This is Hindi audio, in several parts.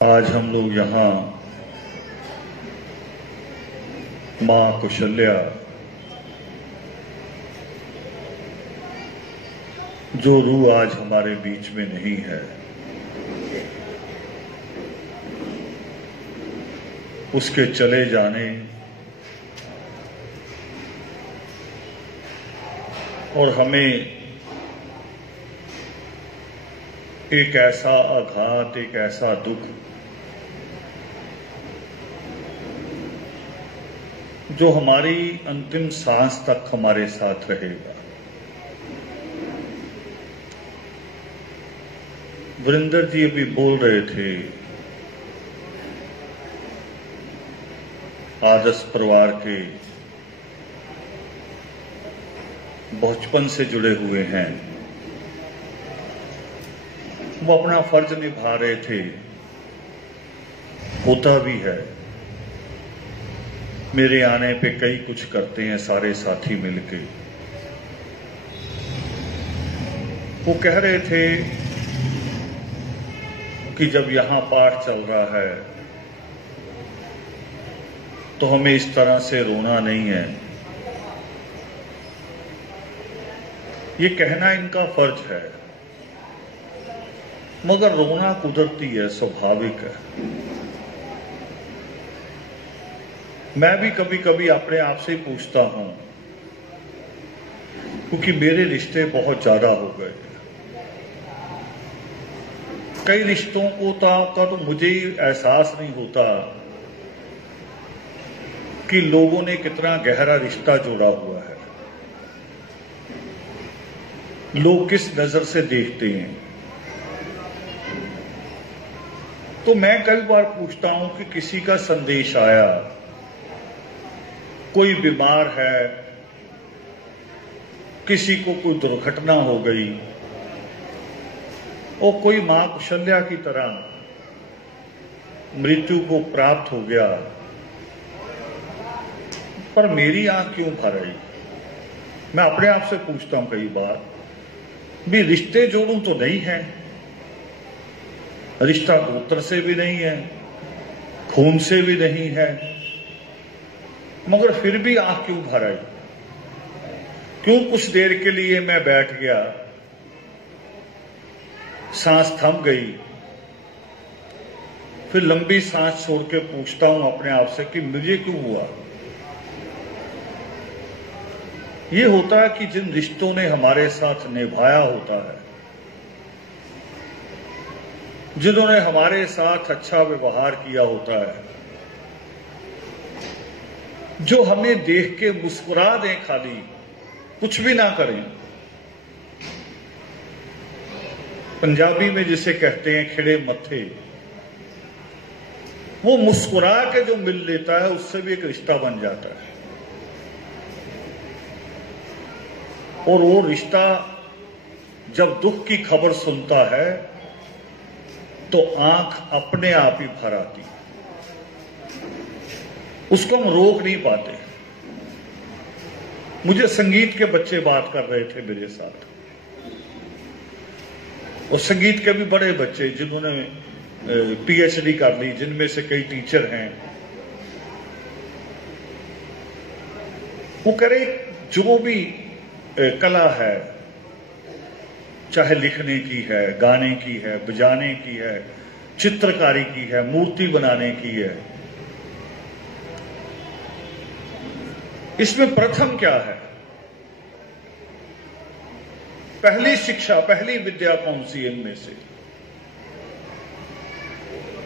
आज हम लोग यहाँ माँ कौशल्या, जो रूह आज हमारे बीच में नहीं है, उसके चले जाने और हमें एक ऐसा आघात, एक ऐसा दुख जो हमारी अंतिम सांस तक हमारे साथ रहेगा। वीरेंद्र जी अभी बोल रहे थे, आदर्श परिवार के बचपन से जुड़े हुए हैं। वो अपना फर्ज निभा रहे थे, होता भी है। मेरे आने पे कई कुछ करते हैं सारे साथी मिलके। वो कह रहे थे कि जब यहां पाठ चल रहा है तो हमें इस तरह से रोना नहीं है। ये कहना इनका फर्ज है, मगर रोना कुदरती है, स्वाभाविक है। मैं भी कभी कभी अपने आप से पूछता हूं, क्योंकि मेरे रिश्ते बहुत ज्यादा हो गए। कई रिश्तों का तो मुझे ही एहसास नहीं होता कि लोगों ने कितना गहरा रिश्ता जोड़ा हुआ है, लोग किस नजर से देखते हैं। तो मैं कई बार पूछता हूं कि किसी का संदेश आया, कोई बीमार है, किसी को कोई दुर्घटना हो गई और कोई मां कौशल्या की तरह मृत्यु को प्राप्त हो गया, पर मेरी आंख क्यों भर आई? मैं अपने आप से पूछता हूं कई बार, भी रिश्ते जोड़ूं तो नहीं है, रिश्ता गोत्र से भी नहीं है, खून से भी नहीं है, मगर फिर भी आंख क्यों भर आई? क्यों कुछ देर के लिए मैं बैठ गया, सांस थम गई, फिर लंबी सांस छोड़ के पूछता हूं अपने आप से कि मुझे क्यों हुआ? ये होता है कि जिन रिश्तों ने हमारे साथ निभाया होता है, जिन्होंने हमारे साथ अच्छा व्यवहार किया होता है, जो हमें देख के मुस्कुरा दें, खाली कुछ भी ना करें। पंजाबी में जिसे कहते हैं खिड़े मत्थे, वो मुस्कुरा के जो मिल लेता है उससे भी एक रिश्ता बन जाता है। और वो रिश्ता जब दुख की खबर सुनता है तो आंख अपने आप ही भर आती है, उसको हम रोक नहीं पाते। मुझे संगीत के बच्चे बात कर रहे थे मेरे साथ, और संगीत के भी बड़े बच्चे जिन्होंने पीएचडी कर ली, जिनमें से कई टीचर हैं। वो कह रहे जो भी कला है, चाहे लिखने की है, गाने की है, बजाने की है, चित्रकारी की है, मूर्ति बनाने की है, इसमें प्रथम क्या है? पहली शिक्षा, पहली विद्या कौन सी है इनमें से?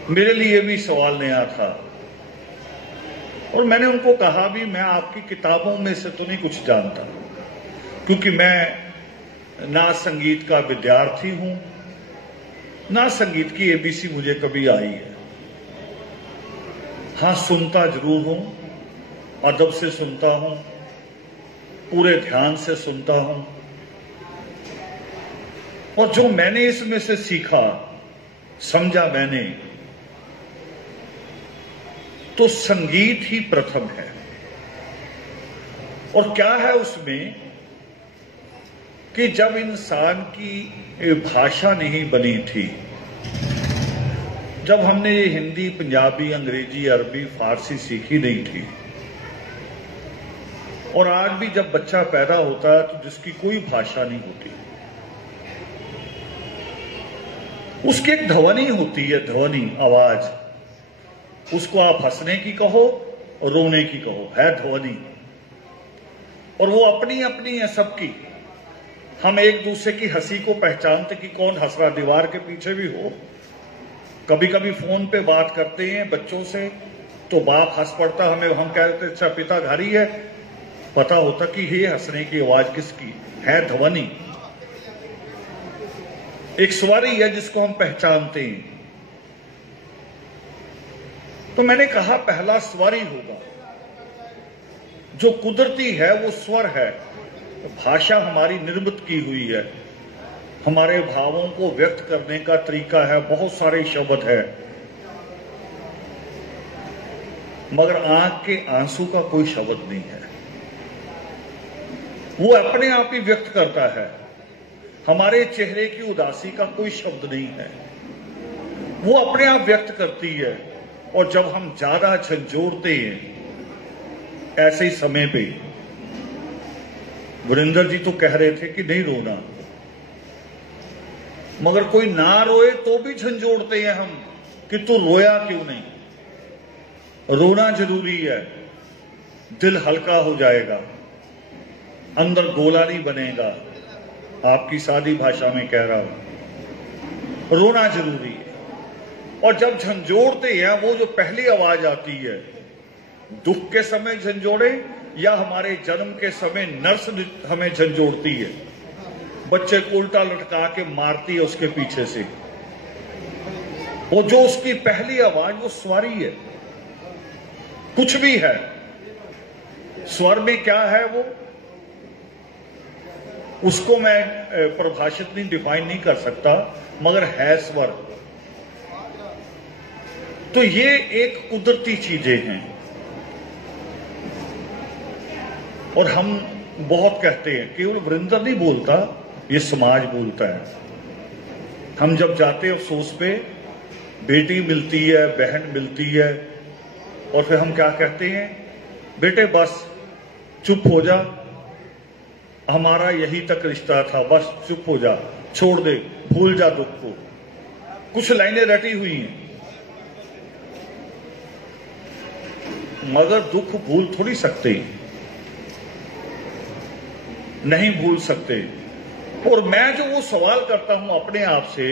मेरे लिए भी सवाल नया था, और मैंने उनको कहा भी मैं आपकी किताबों में से तो नहीं कुछ जानता, क्योंकि मैं ना संगीत का विद्यार्थी हूं, ना संगीत की एबीसी मुझे कभी आई है। हां, सुनता जरूर हूं, अदब से सुनता हूं, पूरे ध्यान से सुनता हूं, और जो मैंने इसमें से सीखा, समझा मैंने, तो संगीत ही प्रथम है। और क्या है उसमें कि जब इंसान की भाषा नहीं बनी थी, जब हमने ये हिंदी, पंजाबी, अंग्रेजी, अरबी, फारसी सीखी नहीं थी, और आज भी जब बच्चा पैदा होता है तो जिसकी कोई भाषा नहीं होती, उसकी एक ध्वनि होती है, ध्वनि, आवाज। उसको आप हंसने की कहो और रोने की कहो, है ध्वनि। और वो अपनी अपनी है सबकी। हम एक दूसरे की हंसी को पहचानते कि कौन हंस रहा, दीवार के पीछे भी हो। कभी कभी फोन पे बात करते हैं बच्चों से तो बाप हंस पड़ता, हमें हम कहते अच्छा पिता घर ही है, पता होता कि ये हंसने की आवाज किसकी है, ध्वनि। एक स्वर ही है जिसको हम पहचानते हैं। तो मैंने कहा पहला स्वर ही होगा, जो कुदरती है वो स्वर है। भाषा हमारी निर्मित की हुई है, हमारे भावों को व्यक्त करने का तरीका है, बहुत सारे शब्द है, मगर आंख के आंसू का कोई शब्द नहीं है। वो अपने आप ही व्यक्त करता है। हमारे चेहरे की उदासी का कोई शब्द नहीं है, वो अपने आप व्यक्त करती है। और जब हम ज्यादा झंझोड़ते हैं ऐसे ही समय पे, वीरेंद्र जी तो कह रहे थे कि नहीं रोना, मगर कोई ना रोए तो भी झंझोड़ते हैं हम कि तू रोया क्यों नहीं। रोना जरूरी है, दिल हल्का हो जाएगा, अंदर गोला नहीं बनेगा। आपकी सादी भाषा में कह रहा हूं, रोना जरूरी है। और जब झंझोड़ते हैं, वो जो पहली आवाज आती है, दुख के समय झंझोड़े या हमारे जन्म के समय नर्स हमें झंझोड़ती है, बच्चे को उल्टा लटका के मारती है उसके पीछे से, वो जो उसकी पहली आवाज वो स्वर ही है। कुछ भी है, स्वर में क्या है वो, उसको मैं परिभाषित नहीं, डिफाइन नहीं कर सकता, मगर है स्वर। तो ये एक कुदरती चीजें हैं। और हम बहुत कहते हैं, केवल वीरेंद्र नहीं बोलता, ये समाज बोलता है। हम जब जाते हैं अफसोस पे, बेटी मिलती है, बहन मिलती है, और फिर हम क्या कहते हैं, बेटे बस चुप हो जा, हमारा यही तक रिश्ता था, बस चुप हो जा, छोड़ दे, भूल जा दुख को। कुछ लाइनें रटी हुई हैं, मगर दुख भूल थोड़ी सकते, नहीं भूल सकते। और मैं जो वो सवाल करता हूं अपने आप से,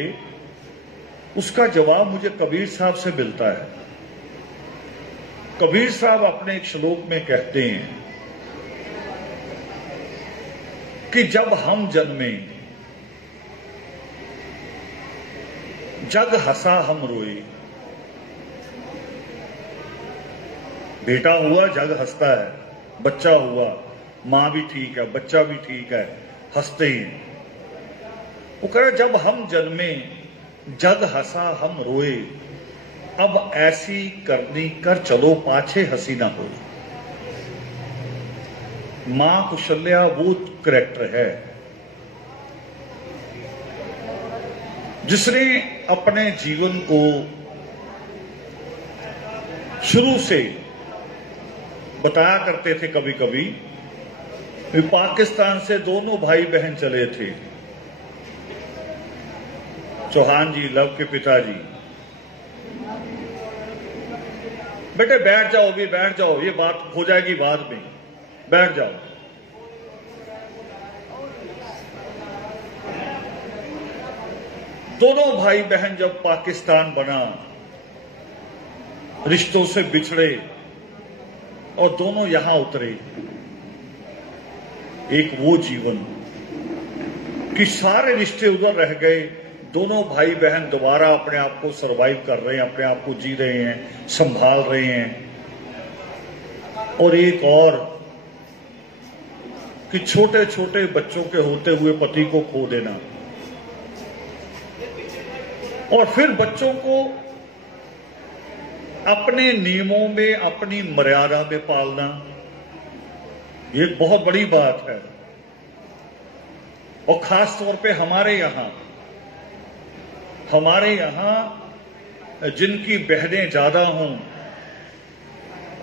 उसका जवाब मुझे कबीर साहब से मिलता है। कबीर साहब अपने एक श्लोक में कहते हैं कि जब हम जन्मे जग हंसा हम रोए। बेटा हुआ जग हंसता है, बच्चा हुआ मां भी ठीक है, बच्चा भी ठीक है, हंसते हैं। वो कह रहे जब हम जन्मे जग हंसा हम रोए, अब ऐसी करनी कर चलो पाछे हंसी ना हो। मां कुशल्या वो कैरेक्टर है जिसने अपने जीवन को शुरू से बताया करते थे। कभी कभी पाकिस्तान से दोनों भाई बहन चले थे, चौहान जी, लव के पिताजी। बेटे बैठ जाओ, भी बैठ जाओ, ये बात हो जाएगी बाद में, बैठ जाओ। दोनों भाई बहन जब पाकिस्तान बना, रिश्तों से बिछड़े और दोनों यहां उतरे। एक वो जीवन कि सारे रिश्ते उधर रह गए, दोनों भाई बहन दोबारा अपने आप को सरवाइव कर रहे हैं, अपने आप को जी रहे हैं, संभाल रहे हैं। और एक और कि छोटे छोटे बच्चों के होते हुए पति को खो देना, और फिर बच्चों को अपने नियमों में, अपनी मर्यादा में पालना, ये बहुत बड़ी बात है। और खास तौर पे हमारे यहां जिनकी बहनें ज्यादा हों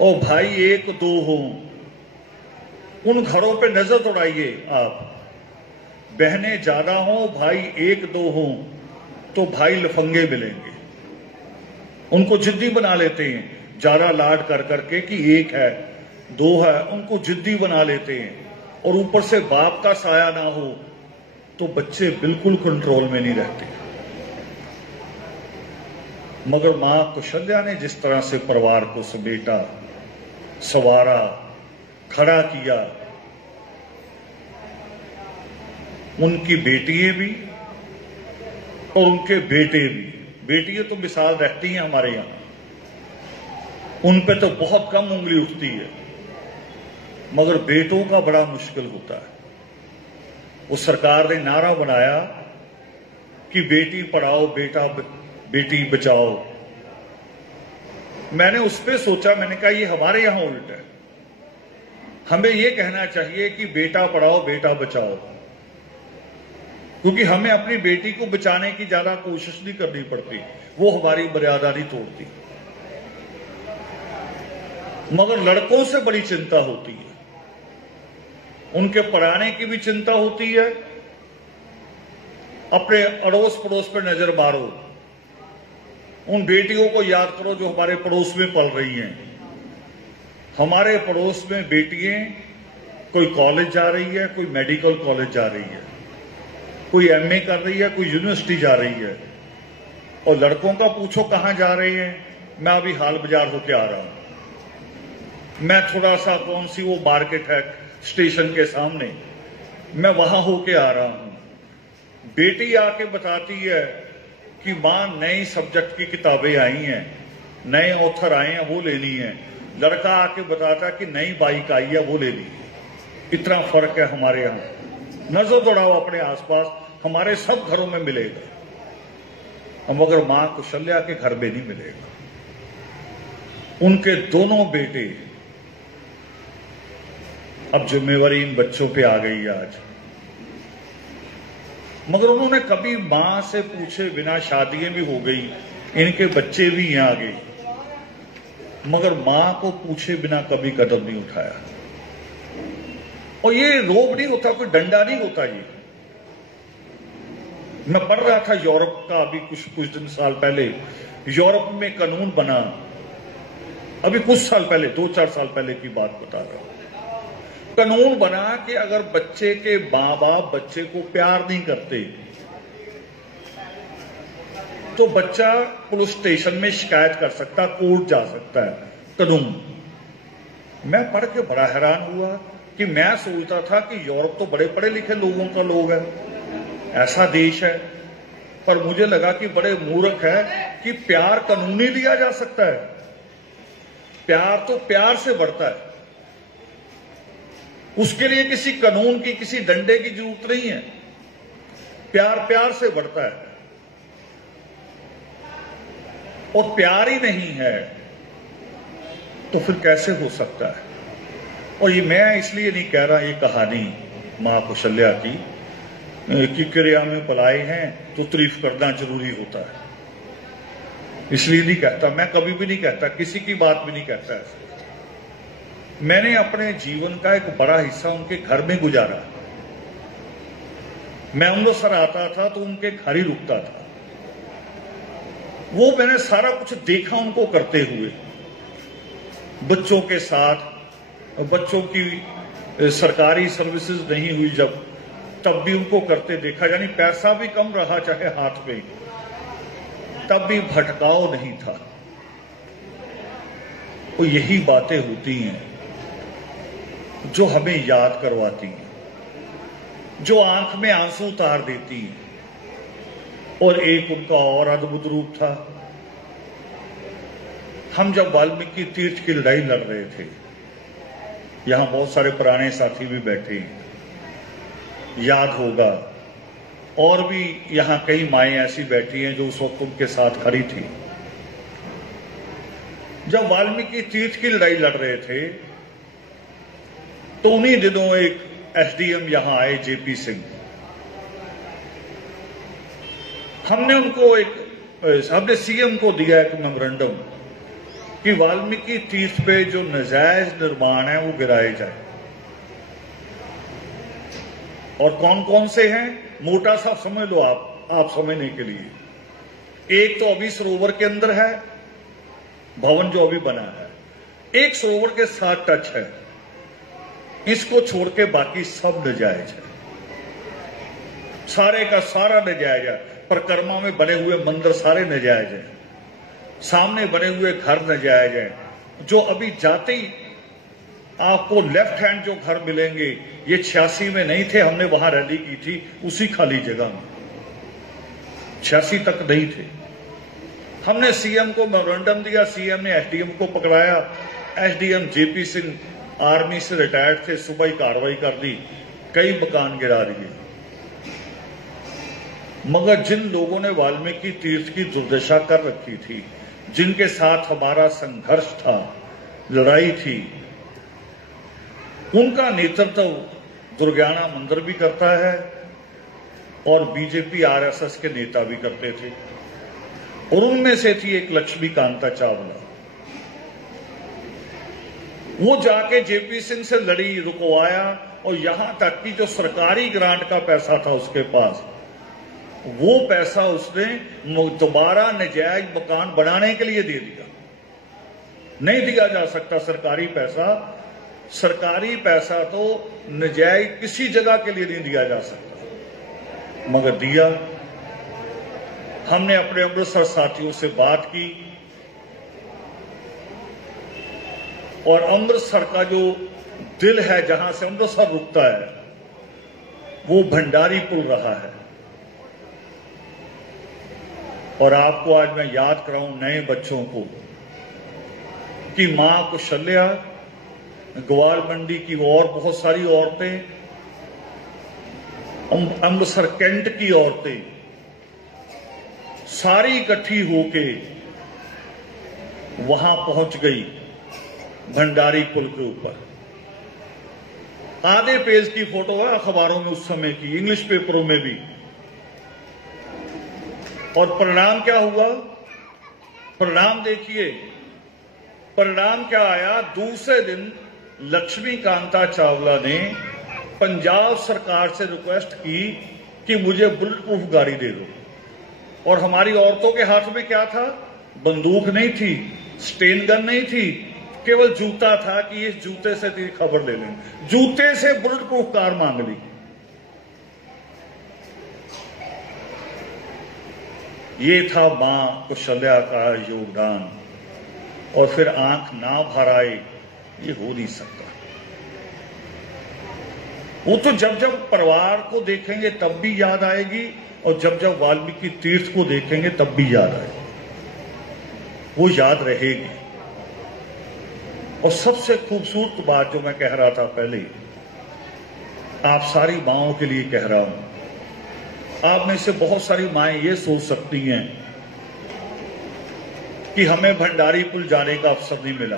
और भाई एक दो हों, उन घरों पे नजर दौड़ाइए आप। बहनें ज्यादा हों, भाई एक दो हों, तो भाई लफंगे मिलेंगे। उनको जिद्दी बना लेते हैं ज्यादा लाड कर करके कि एक है दो है, उनको जिद्दी बना लेते हैं। और ऊपर से बाप का साया ना हो तो बच्चे बिल्कुल कंट्रोल में नहीं रहते। मगर मां कौशल्या ने जिस तरह से परिवार को समेटा, संवारा, खड़ा किया, उनकी बेटियां भी और उनके बेटे भी। बेटियां तो मिसाल रहती हैं हमारे यहां, उन पे तो बहुत कम उंगली उठती है, मगर बेटों का बड़ा मुश्किल होता है। उस सरकार ने नारा बनाया कि बेटी पढ़ाओ बेटी बचाओ। मैंने उस पर सोचा, मैंने कहा ये हमारे यहां उल्टा है। हमें यह कहना चाहिए कि बेटा पढ़ाओ बेटा बचाओ, क्योंकि हमें अपनी बेटी को बचाने की ज्यादा कोशिश नहीं करनी पड़ती, वो हमारी मर्यादा नहीं तोड़ती। मगर लड़कों से बड़ी चिंता होती है, उनके पढ़ाने की भी चिंता होती है। अपने अड़ोस पड़ोस पर नजर मारो, उन बेटियों को याद करो जो हमारे पड़ोस में पल रही हैं। हमारे पड़ोस में बेटियां कोई कॉलेज जा रही है, कोई मेडिकल कॉलेज जा रही है, कोई एमए कर रही है, कोई यूनिवर्सिटी जा रही है। और लड़कों का पूछो कहां जा रहे हैं। मैं अभी हाल बाजार होके आ रहा हूं। मैं थोड़ा सा कौन सी वो मार्केट है स्टेशन के सामने, मैं वहां होके आ रहा हूं। बेटी आके बताती है कि मां नई सब्जेक्ट की किताबें आई हैं, नए ऑथर आए हैं, वो लेनी है। लड़का आके बताता कि नई बाइक आई है, वो लेनी है। इतना फर्क है हमारे यहां। नजर दौड़ाओ अपने आसपास, हमारे सब घरों में मिलेगा, मगर मां कौशल्या के घर में नहीं मिलेगा। उनके दोनों बेटे, अब जिम्मेवारी इन बच्चों पे आ गई आज, मगर उन्होंने कभी मां से पूछे बिना, शादियां भी हो गई, इनके बच्चे भी यहां आ गए, मगर मां को पूछे बिना कभी कदम नहीं उठाया। और ये रोब नहीं होता, कोई डंडा नहीं होता। ये मैं पढ़ रहा था यूरोप का, अभी कुछ साल पहले यूरोप में कानून बना, अभी कुछ साल पहले, 2-4 साल पहले की बात बता रहा हूं। कानून बना कि अगर बच्चे के मां बाप बच्चे को प्यार नहीं करते तो बच्चा पुलिस स्टेशन में शिकायत कर सकता, कोर्ट जा सकता है। कानून मैं पढ़ के बड़ा हैरान हुआ कि मैं सोचता था कि यूरोप तो बड़े पढ़े लिखे लोगों का लोग है, ऐसा देश है, पर मुझे लगा कि बड़े मूर्ख है कि प्यार कानूनी लिया जा सकता है। प्यार तो प्यार से बढ़ता है, उसके लिए किसी कानून की, किसी डंडे की जरूरत नहीं है। प्यार प्यार से बढ़ता है, और प्यार ही नहीं है तो फिर कैसे हो सकता है। और ये मैं इसलिए नहीं कह रहा, ये कहानी मां कौशल्या की कि क्रिया में पलाए हैं तो तारीफ करना जरूरी होता है, इसलिए नहीं कहता। मैं कभी भी नहीं कहता, किसी की बात भी नहीं कहता ऐसे। मैंने अपने जीवन का एक बड़ा हिस्सा उनके घर में गुजारा। मैं अमृतसर आता था तो उनके घर ही रुकता था। वो मैंने सारा कुछ देखा उनको करते हुए, बच्चों के साथ। बच्चों की सरकारी सर्विसेज नहीं हुई जब, तब भी उनको करते देखा, यानी पैसा भी कम रहा चाहे हाथ में, तब भी भटकाव नहीं था। तो यही बातें होती हैं जो हमें याद करवाती हैं, जो आंख में आंसू उतार देती हैं। और एक उनका और अद्भुत रूप था। हम जब वाल्मीकि तीर्थ की लड़ाई लड़ रहे थे, यहां बहुत सारे पुराने साथी भी बैठे हैं, याद होगा, और भी यहां कई माएं ऐसी बैठी हैं जो उस वक्त उनके साथ खड़ी थी। जब वाल्मीकि तीर्थ की लड़ाई लड़ रहे थे तो उन्हीं दिनों एक एसडीएम यहां आए, जेपी सिंह। हमने उनको एक हमने सीएम को दिया एक मेमोरेंडम कि वाल्मीकि तीर्थ पे जो नाजायज निर्माण है वो गिराए जाए। और कौन कौन से हैं, मोटा सा समझ लो आप समझने के लिए। एक तो अभी सरोवर के अंदर है भवन जो अभी बना है, एक सरोवर के साथ टच है, इसको छोड़ के बाकी सब नाजायज है, सारे का सारा नाजायज है। परिक्रमा में बने हुए मंदिर सारे नाजायज हैं, सामने बने हुए घर नाजायज हैं। जो अभी जाते ही आपको लेफ्ट हैंड जो घर मिलेंगे, ये 86 में नहीं थे, हमने वहां रैली की थी उसी खाली जगह में, 86 तक नहीं थे। हमने सीएम को मेमोरेंडम दिया, सीएम ने एसडीएम को पकड़ाया, एसडीएम जेपी सिंह आर्मी से रिटायर्ड थे, सुबह ही कार्रवाई कर दी, कई मकान गिरा दिए। मगर जिन लोगों ने वाल्मीकि तीर्थ की दुर्दशा कर रखी थी, जिनके साथ हमारा संघर्ष था, लड़ाई थी, उनका नेतृत्व दुर्गाना मंदिर भी करता है और बीजेपी आरएसएस के नेता भी करते थे। और उनमें से थी एक लक्ष्मीकांता चावला। वो जाके जेपी सिंह से लड़ी, रुकवाया, और यहां तक कि जो सरकारी ग्रांट का पैसा था उसके पास, वो पैसा उसने दोबारा नाजायज मकान बनाने के लिए दे दिया। नहीं दिया जा सकता सरकारी पैसा, सरकारी पैसा तो नाजायज किसी जगह के लिए नहीं दिया जा सकता, मगर दिया। हमने अपने अमृतसर साथियों से बात की और अमृतसर का जो दिल है, जहां से अमृतसर रुकता है, वो भंडारी पुल रहा है। और आपको आज मैं याद कराऊं नए बच्चों को कि मां कुशल्या, ग्वाल मंडी की और बहुत सारी औरतें, अमृतसर कैंट की औरतें सारी इकट्ठी होके वहां पहुंच गई भंडारी पुल के ऊपर। आधे पेज की फोटो है अखबारों में उस समय की, इंग्लिश पेपरों में भी। और परिणाम क्या हुआ, परिणाम देखिए, परिणाम क्या आया। दूसरे दिन लक्ष्मीकांता चावला ने पंजाब सरकार से रिक्वेस्ट की कि मुझे बुलेट प्रूफ गाड़ी दे दो। और हमारी औरतों के हाथ में क्या था, बंदूक नहीं थी, स्टेन गन नहीं थी, केवल जूता था कि इस जूते से तेरी खबर ले लें। जूते से बुलेट प्रूफ कार मांग ली। ये था मां कुशल्या का योगदान। और फिर आंख ना भर आए, ये हो नहीं सकता। वो तो जब जब परिवार को देखेंगे तब भी याद आएगी, और जब जब वाल्मीकि तीर्थ को देखेंगे तब भी याद आएगी, वो याद रहेगी। और सबसे खूबसूरत बात जो मैं कह रहा था पहले, आप सारी माओं के लिए कह रहा हूं। आप में से बहुत सारी माएं ये सोच सकती हैं कि हमें भंडारी पुल जाने का अवसर नहीं मिला।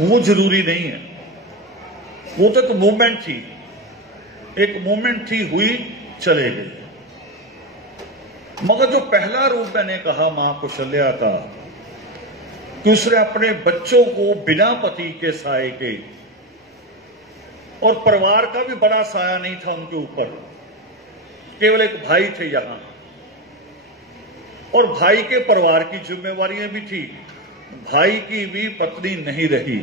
वो जरूरी नहीं है, वो तो एक मूवमेंट थी, एक मूवमेंट थी, हुई, चले गए। मगर जो पहला रूप मैंने कहा मां कुशल्या का, कि उसने अपने बच्चों को बिना पति के साए के, और परिवार का भी बड़ा साया नहीं था उनके ऊपर, केवल एक भाई थे यहां, और भाई के परिवार की जिम्मेवारियां भी थी। भाई की भी पत्नी नहीं रही,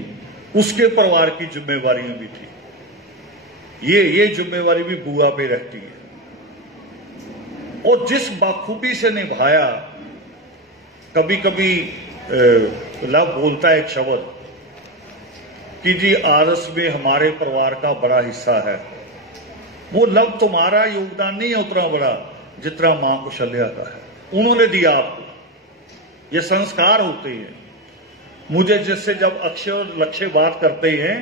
उसके परिवार की जिम्मेवारियां भी थी। ये जिम्मेवारी भी बुआ पे रहती है। और जिस बाखूबी से निभाया, कभी कभी लव बोलता है एक शब्द कि जी आरस में हमारे परिवार का बड़ा हिस्सा है। वो लव तुम्हारा योगदान नहीं है उतना बड़ा जितना मां कुशल्या का है। उन्होंने दिया आपको, ये संस्कार होते हैं। मुझे जिससे जब अक्षय और लक्ष्य बात करते हैं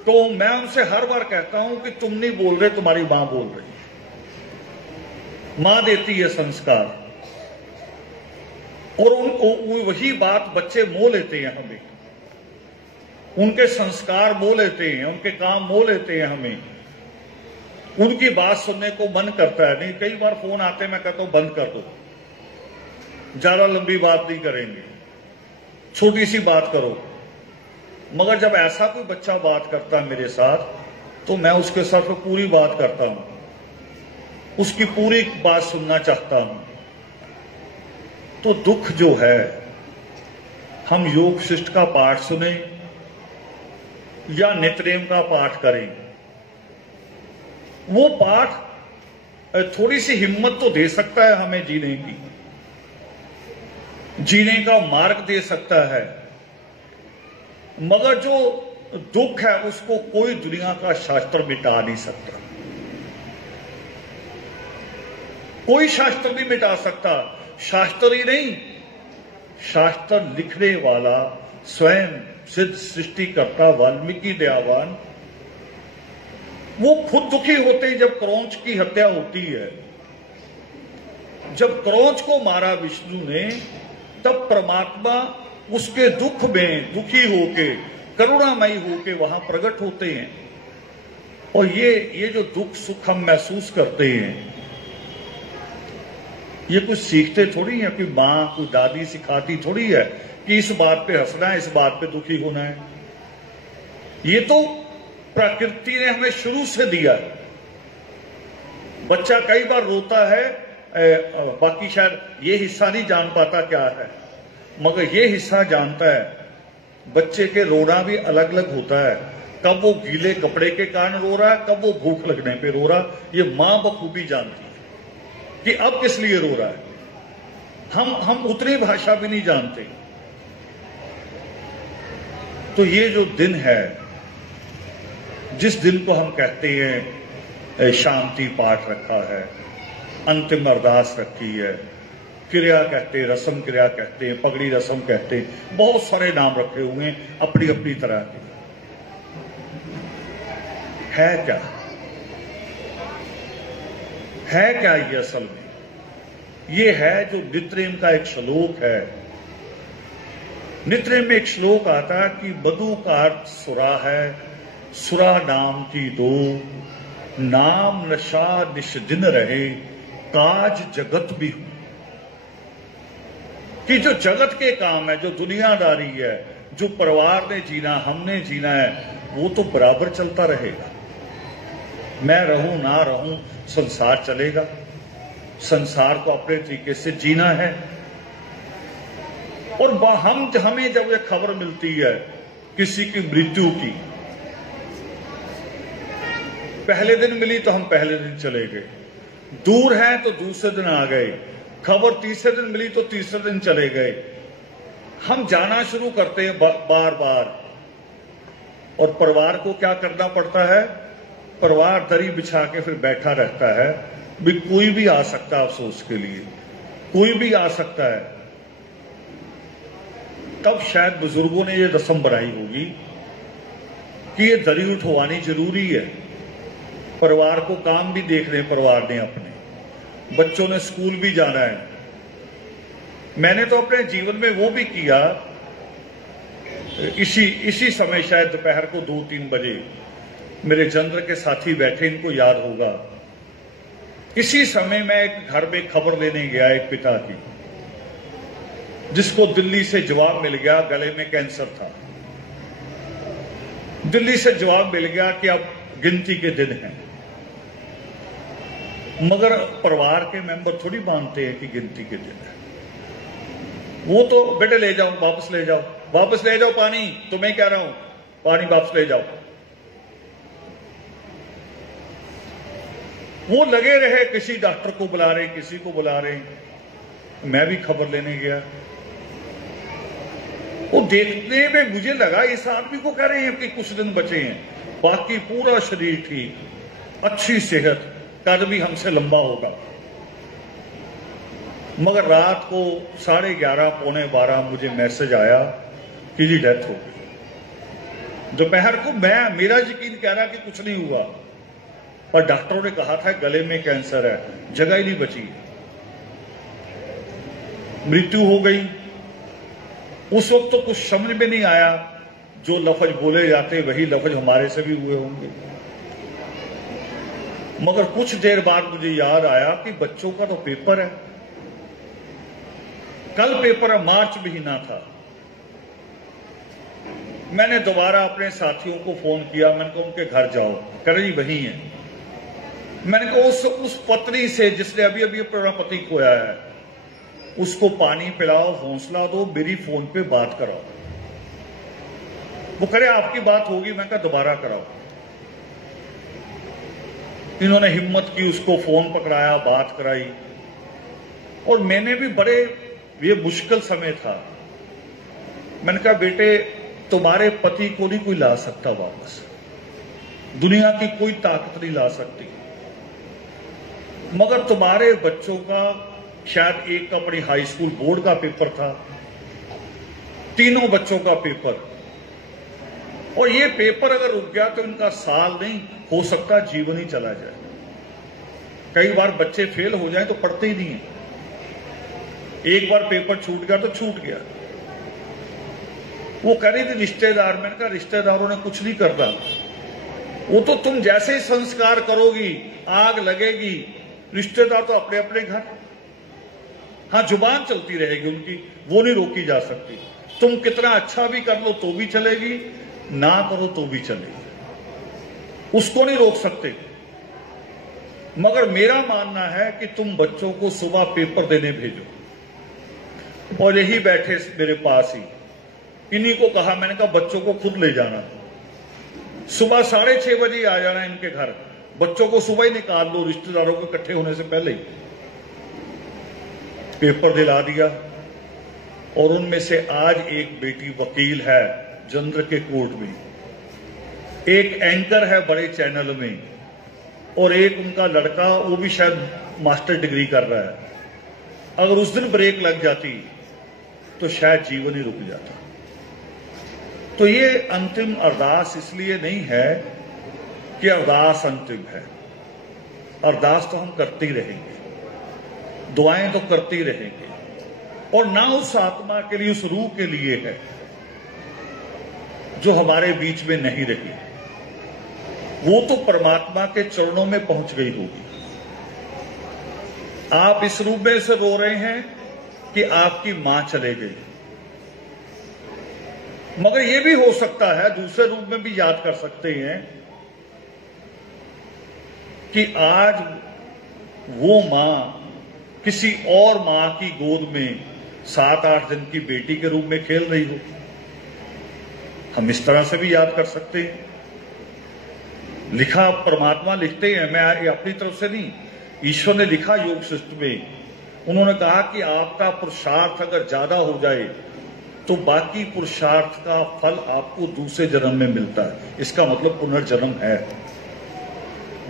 तो मैं उनसे हर बार कहता हूं कि तुम नहीं बोल रहे, तुम्हारी मां बोल रही। मां देती है संस्कार, और वही बात बच्चे मोह लेते हैं हमें, उनके संस्कार मोह लेते हैं, उनके काम मोह लेते हैं हमें। उनकी बात सुनने को मन करता है नहीं, कई बार फोन आते मैं कहता हूं बंद कर दो, ज्यादा लंबी बात नहीं करेंगे, छोटी सी बात करो। मगर जब ऐसा कोई बच्चा बात करता है मेरे साथ, तो मैं उसके साथ तो पूरी बात करता हूं, उसकी पूरी बात सुनना चाहता हूं। तो दुख जो है, हम योग शिष्ट का पाठ सुने या नित्यनेम का पाठ करें, वो पाठ थोड़ी सी हिम्मत तो दे सकता है हमें जीने की, जीने का मार्ग दे सकता है। मगर जो दुख है उसको कोई दुनिया का शास्त्र मिटा नहीं सकता, कोई शास्त्र नहीं मिटा सकता। शास्त्र ही नहीं, शास्त्र लिखने वाला स्वयं सिद्ध सृष्टिकर्ता वाल्मीकि दयावान, वो खुद दुखी होते हैं जब क्रौंच की हत्या होती है। जब क्रौंच को मारा विष्णु ने, तब परमात्मा उसके दुख में दुखी होके, करुणामयी होके वहां प्रकट होते हैं। और ये जो दुख सुख हम महसूस करते हैं, ये कुछ सीखते थोड़ी है कि मां कोई दादी सिखाती थोड़ी है कि इस बात पे हंसना है, इस बात पे दुखी होना है। ये तो प्रकृति ने हमें शुरू से दिया है। बच्चा कई बार रोता है, बाकी शायद ये हिस्सा नहीं जान पाता क्या है, मगर ये हिस्सा जानता है। बच्चे के रोना भी अलग अलग होता है, कब वो गीले कपड़े के कारण रो रहा है, कब वो भूख लगने पे रो रहा, ये मां बखूबी जानती है कि अब किस लिए रो रहा है। हम उतनी भाषा भी नहीं जानते। तो ये जो दिन है, जिस दिन को हम कहते हैं शांति पाठ रखा है, अंतिम अरदास रखी है, क्रिया कहते हैं, रस्म क्रिया कहते हैं, पगड़ी रस्म कहते हैं, बहुत सारे नाम रखे हुए हैं अपनी अपनी तरह के। है क्या, है क्या ये असल में? ये है जो नित्यनेम का एक श्लोक है। नित्यनेम में एक श्लोक आता है कि मधु का अर्थ सुरा है, सुरा नाम की दो, नाम नशा निश दिन रहे, काज जगत भी हो। कि जो जगत के काम है, जो दुनियादारी है, जो परिवार ने जीना, हमने जीना है, वो तो बराबर चलता रहेगा। मैं रहूं ना रहूं, संसार चलेगा। संसार को अपने तरीके से जीना है। और हमें जब ये खबर मिलती है किसी की मृत्यु की, पहले दिन मिली तो हम पहले दिन चले गए, दूर हैं तो दूसरे दिन आ गए, खबर तीसरे दिन मिली तो तीसरे दिन चले गए। हम जाना शुरू करते हैं बार बार। और परिवार को क्या करना पड़ता है? परिवार दरी बिछा के फिर बैठा रहता है, भी कोई भी आ सकता है अफसोस के लिए, कोई भी आ सकता है। तब शायद बुजुर्गों ने ये रस्म बनाई होगी कि ये दरी उठवानी जरूरी है। परिवार को काम भी देख रहे हैं, परिवार ने अपने बच्चों ने स्कूल भी जाना है। मैंने तो अपने जीवन में वो भी किया। इसी समय शायद दोपहर को 2-3 बजे मेरे जंत्र के साथी बैठे, इनको याद होगा। इसी समय मैं एक घर में खबर लेने गया एक पिता की, जिसको दिल्ली से जवाब मिल गया, गले में कैंसर था। दिल्ली से जवाब मिल गया कि अब गिनती के दिन हैं। मगर परिवार के मेंबर थोड़ी मानते हैं कि गिनती के दिन है। वो तो बेटे ले जाओ, वापस ले जाओ, वापस ले जाओ पानी, तो मैं कह रहा हूं पानी वापस ले जाओ। वो लगे रहे, किसी डॉक्टर को बुला रहे, किसी को बुला रहे। मैं भी खबर लेने गया। वो देखने में मुझे लगा इस आदमी को कह रहे हैं कि कुछ दिन बचे हैं, बाकी पूरा शरीर ठीक, अच्छी सेहत, कद भी हमसे लंबा होगा। मगर रात को 11:30 पौने 12 मुझे मैसेज आया कि जी डेथ हो गई। दोपहर को मेरा यकीन कह रहा कि कुछ नहीं हुआ, पर डॉक्टरों ने कहा था गले में कैंसर है, जगह ही नहीं बची, मृत्यु हो गई। उस वक्त तो कुछ समझ में नहीं आया, जो लफ्ज बोले जाते वही लफ्ज हमारे से भी हुए होंगे। मगर कुछ देर बाद मुझे याद आया कि बच्चों का तो पेपर है, कल पेपर मार्च महीना था। मैंने दोबारा अपने साथियों को फोन किया, मैंने कहा उनके घर जाओ, कह रहे जी वही है। मैंने कहा उस पत्नी से जिसने अभी अभी अपना पति खोया है, उसको पानी पिलाओ, हौसला दो, मेरी फोन पे बात कराओ। वो करे आपकी बात होगी, मैं कहा दोबारा कराओ। इन्होंने हिम्मत की, उसको फोन पकड़ाया, बात कराई। और मैंने भी बड़े, ये मुश्किल समय था, मैंने कहा बेटे तुम्हारे पति को नहीं कोई ला सकता वापस, दुनिया की कोई ताकत नहीं ला सकती, मगर तुम्हारे बच्चों का, शायद एक का अपनी हाई स्कूल बोर्ड का पेपर था, तीनों बच्चों का पेपर, और ये पेपर अगर रुक गया तो इनका साल नहीं, हो सकता जीवन ही चला जाए। कई बार बच्चे फेल हो जाए तो पढ़ते ही नहीं है, एक बार पेपर छूट गया तो छूट गया। वो कह रही थी रिश्तेदार, मैंने कहा रिश्तेदारों ने कुछ नहीं करना, वो तो तुम जैसे ही संस्कार करोगी आग लगेगी। रिश्तेदार तो अपने अपने घर, हाँ जुबान चलती रहेगी उनकी, वो नहीं रोकी जा सकती। तुम कितना अच्छा भी कर लो तो भी चलेगी, ना करो तो भी चलेगी, उसको नहीं रोक सकते। मगर मेरा मानना है कि तुम बच्चों को सुबह पेपर देने भेजो, और यही बैठे मेरे पास ही, इन्हीं को कहा, मैंने कहा बच्चों को खुद ले जाना, सुबह 6:30 बजे आ जाना इनके घर, बच्चों को सुबह ही निकाल लो, रिश्तेदारों के इकट्ठे होने से पहले ही। पेपर दिला दिया, और उनमें से आज एक बेटी वकील है जलंधर के कोर्ट में, एक एंकर है बड़े चैनल में, और एक उनका लड़का, वो भी शायद मास्टर डिग्री कर रहा है। अगर उस दिन ब्रेक लग जाती तो शायद जीवन ही रुक जाता। तो ये अंतिम अरदास इसलिए नहीं है कि अरदास अंतिम है, अरदास तो हम करते ही रहेंगे, दुआएं तो करते ही रहेंगे, और ना उस आत्मा के लिए, उस रूह के लिए है जो हमारे बीच में नहीं रही, वो तो परमात्मा के चरणों में पहुंच गई होगी। आप इस रूप में से रो रहे हैं कि आपकी मां चले गई, मगर यह भी हो सकता है, दूसरे रूप में भी याद कर सकते हैं कि आज वो मां किसी और मां की गोद में 7-8 दिन की बेटी के रूप में खेल रही हो। हम इस तरह से भी याद कर सकते हैं। लिखा परमात्मा लिखते हैं, मैं अपनी तरफ से नहीं, ईश्वर ने लिखा योग शिष्ट में, उन्होंने कहा कि आपका पुरुषार्थ अगर ज्यादा हो जाए तो बाकी पुरुषार्थ का फल आपको दूसरे जन्म में मिलता है। इसका मतलब पुनर्जन्म है।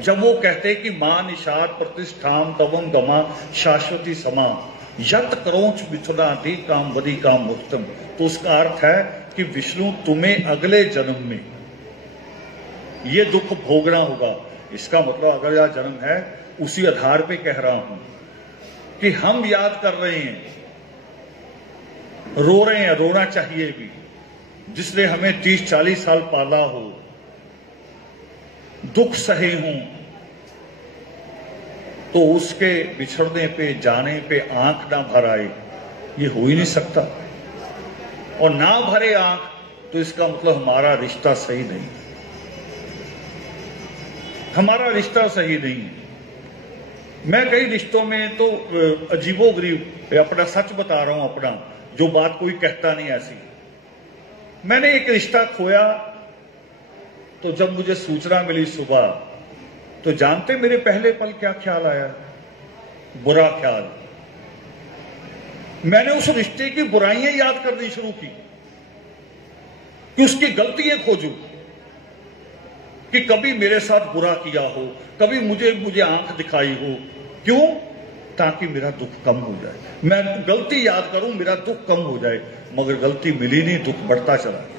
जब वो कहते कि मां निषाद प्रतिष्ठाम तवम गमा शाश्वती समा यत करोच मिथुनाधि काम वधि काम मुक्तम, तो उसका अर्थ है कि विष्णु तुम्हें अगले जन्म में ये दुख भोगना होगा। इसका मतलब अगर यह जन्म है, उसी आधार पे कह रहा हूं कि हम याद कर रहे हैं, रो रहे हैं, रोना चाहिए भी। जिसने हमें 30-40 साल पाला हो, दुख सहे हों, तो उसके बिछड़ने पे, जाने पे आंख ना भर आए, ये हो ही नहीं सकता। और ना भरे आंख तो इसका मतलब हमारा रिश्ता सही नहीं, हमारा रिश्ता सही नहीं है। मैं कई रिश्तों में तो अजीबोगरीब अपना सच बता रहा हूं, अपना जो बात कोई कहता नहीं ऐसी। मैंने एक रिश्ता खोया, तो जब मुझे सूचना मिली सुबह, तो जानते मेरे पहले पल क्या ख्याल आया? बुरा ख्याल। मैंने उस रिश्ते की बुराइयां याद करनी शुरू की, कि उसकी गलतियां खोजूं, कि कभी मेरे साथ बुरा किया हो, कभी मुझे आंख दिखाई हो। क्यों? ताकि मेरा दुख कम हो जाए। मैं गलती याद करूं, मेरा दुख कम हो जाए। मगर गलती मिली नहीं, दुख बढ़ता चला गया।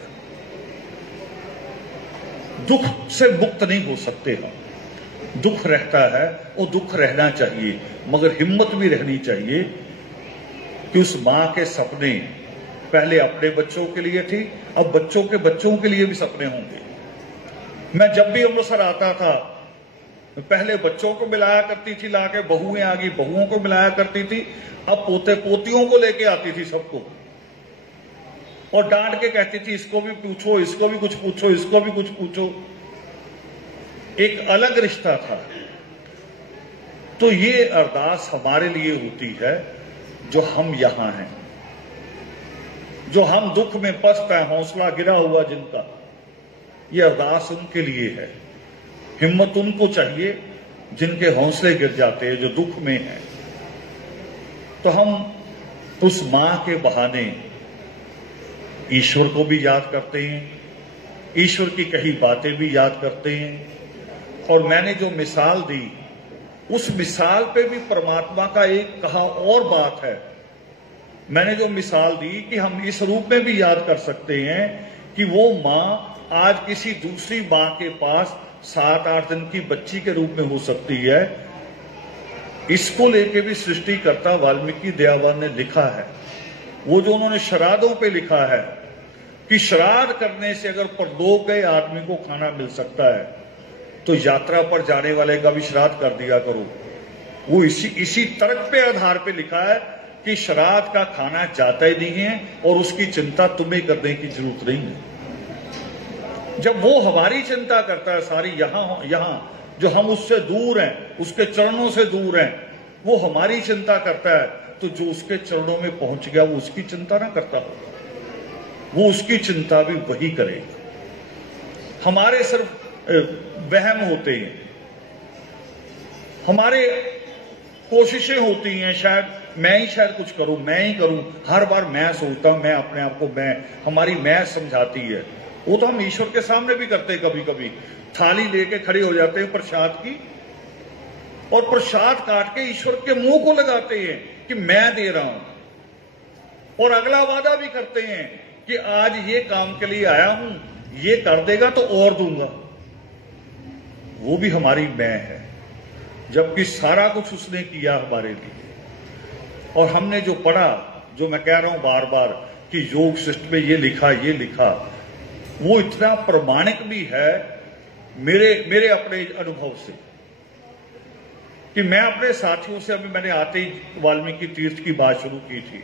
दुख से मुक्त नहीं हो सकते हम। दुख रहता है, वो दुख रहना चाहिए, मगर हिम्मत भी रहनी चाहिए कि उस मां के सपने पहले अपने बच्चों के लिए थी, अब बच्चों के बच्चों के लिए भी सपने होंगे। मैं जब भी अमृतसर आता था पहले बच्चों को मिलाया करती थी लाके, बहुएं आ गई बहुओं को मिलाया करती थी, अब पोते पोतियों को लेके आती थी सबको, और डांट के कहती थी इसको भी पूछो, इसको भी कुछ पूछो, इसको भी कुछ पूछो। एक अलग रिश्ता था। तो ये अरदास हमारे लिए होती है जो हम यहां हैं, जो हम दुख में पस्त है, हौसला गिरा हुआ जिनका, ये अरदास उनके लिए है। हिम्मत उनको चाहिए जिनके हौसले गिर जाते हैं, जो दुख में हैं। तो हम उस मां के बहाने ईश्वर को भी याद करते हैं, ईश्वर की कही बातें भी याद करते हैं, और मैंने जो मिसाल दी उस मिसाल पे भी परमात्मा का एक कहा और बात है। मैंने जो मिसाल दी कि हम इस रूप में भी याद कर सकते हैं कि वो मां आज किसी दूसरी मां के पास 7-8 दिन की बच्ची के रूप में हो सकती है। इसको लेके भी सृष्टिकर्ता वाल्मीकि दयावान ने लिखा है, वो जो उन्होंने श्राद्धों पे लिखा है कि श्राद्ध करने से अगर परलोक गए आदमी को खाना मिल सकता है तो यात्रा पर जाने वाले का भी श्राद्ध कर दिया करो। वो इसी तर्क पे आधार पे लिखा है कि श्राद्ध का खाना जाता ही नहीं है और उसकी चिंता तुम्हें करने की जरूरत नहीं है। जब वो हमारी चिंता करता है सारी यहां जो हम उससे दूर हैं, उसके चरणों से दूर हैं, वो हमारी चिंता करता है, तो जो उसके चरणों में पहुंच गया वो उसकी चिंता ना करता होगा, वो उसकी चिंता भी वही करेगा। हमारे सिर्फ वहम होते हैं, हमारे कोशिशें होती हैं, शायद मैं ही शायद कुछ करूं, मैं ही करूं, हर बार मैं सोचता हूं, मैं अपने आप को हमारी मैं समझाती है। वो तो हम ईश्वर के सामने भी करते हैं। कभी कभी थाली लेके खड़े हो जाते हैं प्रसाद की, और प्रसाद काट के ईश्वर के मुंह को लगाते हैं कि मैं दे रहा हूं, और अगला वादा भी करते हैं कि आज ये काम के लिए आया हूं, ये कर देगा तो और दूंगा। वो भी हमारी मैं है, जबकि सारा कुछ उसने किया हमारे लिए। और हमने जो पढ़ा, जो मैं कह रहा हूं बार बार कि योग शिष्ट में ये लिखा, वो इतना प्रमाणिक भी है मेरे अपने अनुभव से कि मैं अपने साथियों से, अभी मैंने आते ही वाल्मीकि तीर्थ की बात शुरू की थी,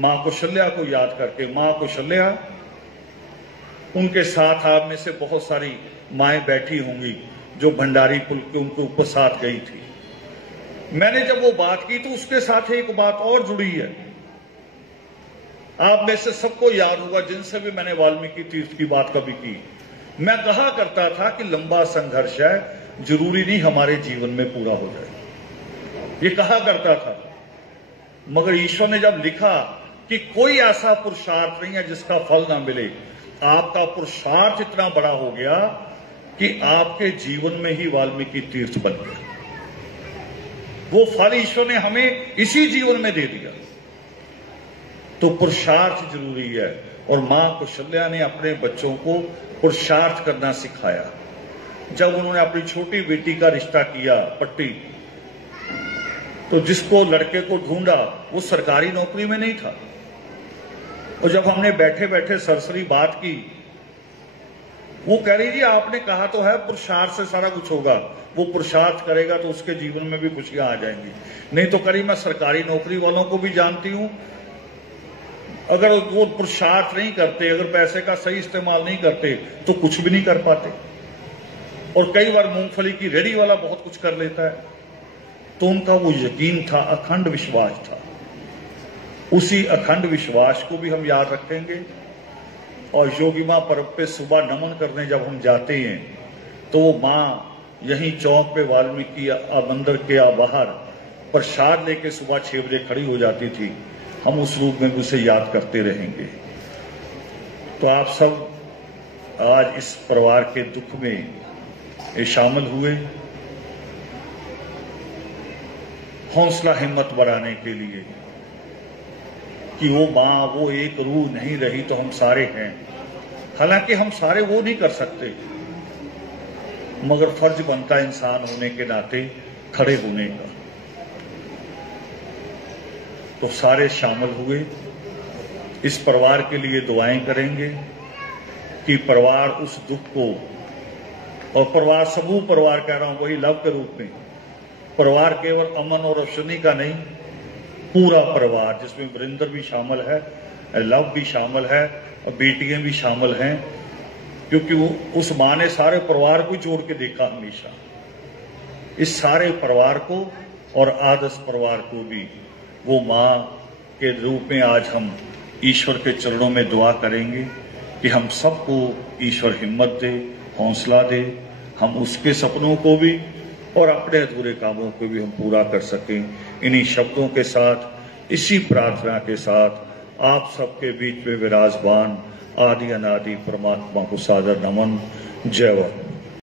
मां कौशल्या को याद करके। मां कौशल्या, उनके साथ आप में से बहुत सारी माएं बैठी होंगी जो भंडारी पुल के उनके ऊपर साथ गई थी। मैंने जब वो बात की तो उसके साथ एक बात और जुड़ी है। आप में से सबको याद होगा, जिनसे भी मैंने वाल्मीकि तीर्थ की बात कभी की, मैं कहा करता था कि लंबा संघर्ष है, जरूरी नहीं हमारे जीवन में पूरा हो जाए, ये कहा करता था। मगर ईश्वर ने जब लिखा कि कोई ऐसा पुरुषार्थ नहीं है जिसका फल ना मिले, आपका पुरुषार्थ इतना बड़ा हो गया कि आपके जीवन में ही वाल्मीकि तीर्थ बन गया। वो फल ईश्वर ने हमें इसी जीवन में दे दिया। तो पुरुषार्थ जरूरी है, और मां कौशल्या ने अपने बच्चों को पुरुषार्थ करना सिखाया। जब उन्होंने अपनी छोटी बेटी का रिश्ता किया पट्टी, तो जिसको लड़के को ढूंढा वो सरकारी नौकरी में नहीं था, और जब हमने बैठे बैठे सरसरी बात की, वो कह रही जी आपने कहा तो है पुरुषार्थ से सारा कुछ होगा, वो पुरुषार्थ करेगा तो उसके जीवन में भी खुशियां आ जाएंगी। नहीं तो करी, मैं सरकारी नौकरी वालों को भी जानती हूं, अगर वो पुरुषार्थ नहीं करते, अगर पैसे का सही इस्तेमाल नहीं करते तो कुछ भी नहीं कर पाते। और कई बार मूंगफली की रेडी वाला बहुत कुछ कर लेता है। तो उनका वो यकीन था, अखंड विश्वास था। उसी अखंड विश्वास को भी हम याद रखेंगे। और योगी मां पर्व पे सुबह नमन करने जब हम जाते हैं तो वो मां यहीं चौक पे वाल्मीकि मंदिर के बाहर प्रसाद लेके सुबह 6 बजे खड़ी हो जाती थी। हम उस रूप में उसे याद करते रहेंगे। तो आप सब आज इस परिवार के दुख में शामिल हुए, हौसला हिम्मत बढ़ाने के लिए कि वो मां, वो एक रूह नहीं रही तो हम सारे हैं। हालांकि हम सारे वो नहीं कर सकते, मगर फर्ज बनता है इंसान होने के नाते खड़े होने का। तो सारे शामिल हुए, इस परिवार के लिए दुआएं करेंगे कि परिवार उस दुख को और परिवार समूह परिवार कह रहा हूं, वही लव के रूप में। परिवार केवल अमन और अश्विनी का नहीं, पूरा परिवार जिसमें वरिंदर भी शामिल है, लव भी शामिल है और बेटियां भी शामिल हैं, क्योंकि उस मां ने सारे परिवार को जोड़ के देखा हमेशा। इस सारे परिवार को और आदर्श परिवार को भी वो मां के रूप में आज हम ईश्वर के चरणों में दुआ करेंगे कि हम सबको ईश्वर हिम्मत दे, हौसला दे, हम उसके सपनों को भी और अपने अधूरे कामों को भी हम पूरा कर सकें। इन्हीं शब्दों के साथ, इसी प्रार्थना के साथ आप सबके बीच में विराजमान आदि अनादि परमात्मा को सादर नमन। जय वंदे।